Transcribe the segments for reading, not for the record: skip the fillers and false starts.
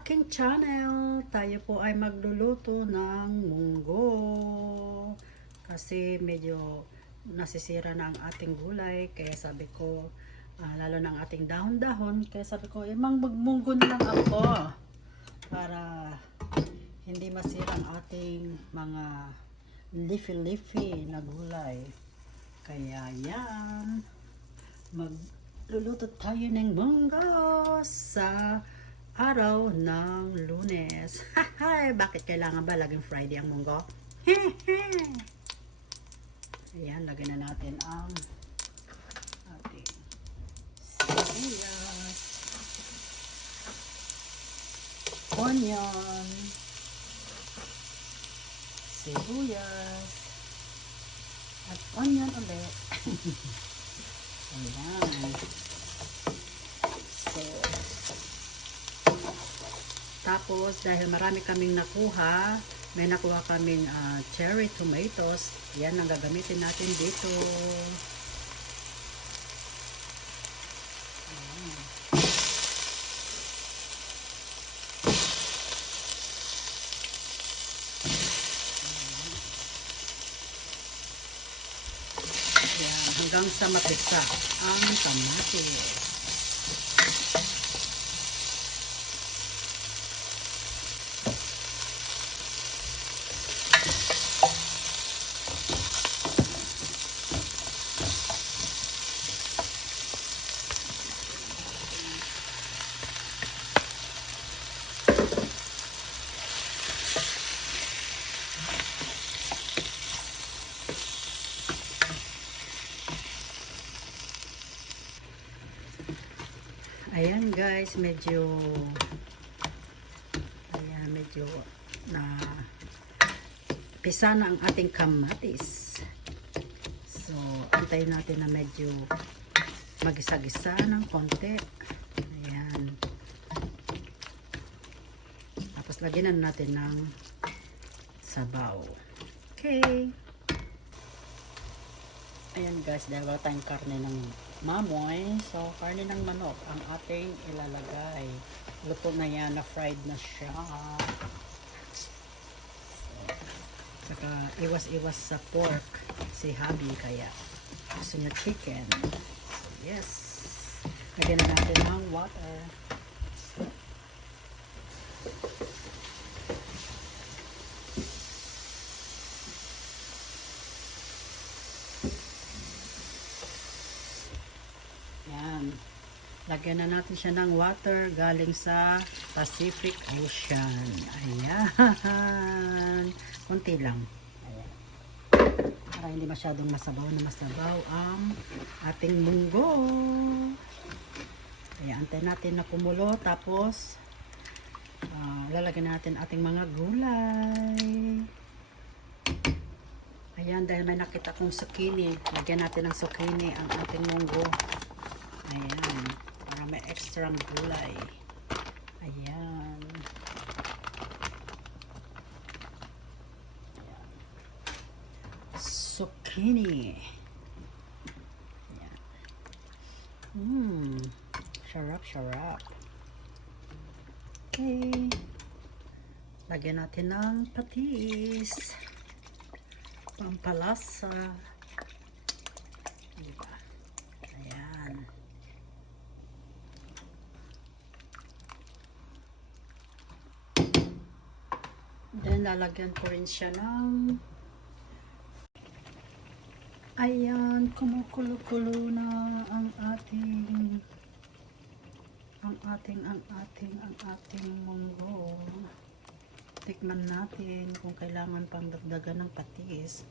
aking channel. Tayo po ay magluluto ng munggo. Kasi medyo nasisira na ang ating gulay. Kaya sabi ko, lalo na ang ating dahon-dahon. Kaya sabi ko, magmunggo na lang ako. Para hindi masira ang ating mga leafy-leafy na gulay. Kaya yan. Magluluto tayo ng munggo sa araw ng Lunes. Bakit kailangan ba laging Friday ang munggo? Ayan, lagyan na natin ang ating sibuyas, onion, sibuyas, at onion ulit. Ayan. So, tapos, dahil marami kaming nakuha, may nakuha kaming cherry tomatoes. Yan ang gagamitin natin dito. Ayan. Ayan, hanggang sa mapisa ang kamatis. Ayan guys, medyo na pisa na ang ating kamatis. So, antayin natin na medyo magisa-gisa ng konti. Ayan. Tapos lagyan na natin ng sabaw. Okay. Ayan guys, dahil wala tayong karne ng mamoy, so karne ng manok ang ating ilalagay. Luto na yan, na fried na siya. So, saka iwas-iwas sa pork si hubby, kaya gusto niya chicken. So yes, lagyan na natin ng water. Lagyan na natin siya ng water galing sa Pacific Ocean. Ayan. Kunti lang. Ayan. Para hindi masyadong masabaw ang ating munggo. Ayan. Antayin natin na kumulo. Tapos, lalagyan natin ating mga gulay. Ayan. Dahil may nakita kong zucchini. Lagyan natin ng zucchini ang ating munggo. Ayan. Para may extra gulay. Ayan. Zucchini. Ayan. Sarap, sarap. Okay. Lagyan natin ng patis. Pampalasa. Diba? Ayan. Then, lalagyan ko rin siya ng ayan, kumukulo-kulo na ang ating munggo. Tikman natin kung kailangan pang dagdagan ng patis.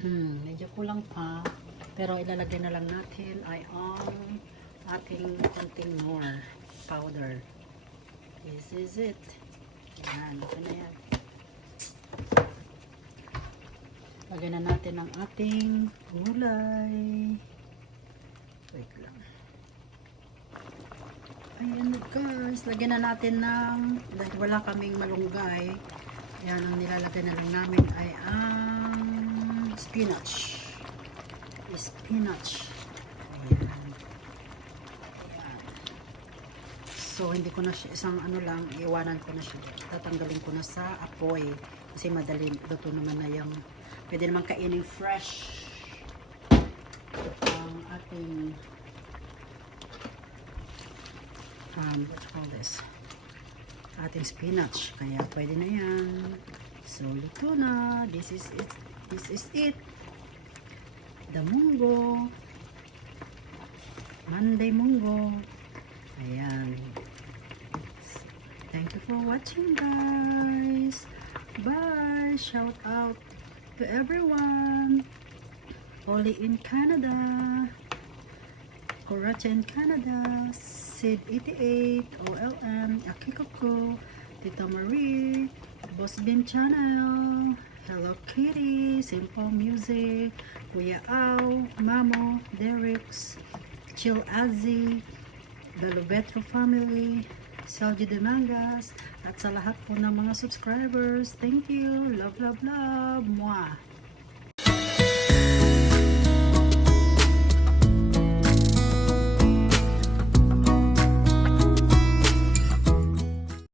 Medyo kulang pa, pero ilalagay na lang natin ay ang ating konting more powder. This is it. Yan, okay na yan. Lagyan na natin ang ating gulay. Wait lang. Ayan guys, lagyan na natin ng, dahil wala kaming malunggay, yan ang nilalagay na lang namin ay ang spinach. Spinach. Ayan. Ayan. So, hindi ko na siya, isang ano lang, iwanan ko na siya. Tatanggalin ko na sa apoy. Kasi madali, luto naman na yung, pwede naman kainin fresh ang ating, what you call this? Ating spinach. Kaya pwede na yan. So, luto na. This is it. This is it. The munggo. Monday munggo. Ayan. Thank you for watching, guys. Bye. Shout out to everyone. Oli in Canada. Coracha in Canada. Sid 88. OLM. Akikoko. Tita Marie. Boss Beam Channel. Hello Kitty. Simple Music. Kuya Au. Mamo. Derek's. Chill Azzy. The Lubetro family. Salji de Mangas, at sa lahat po ng mga subscribers. Thank you. Love, love, love. Mwah.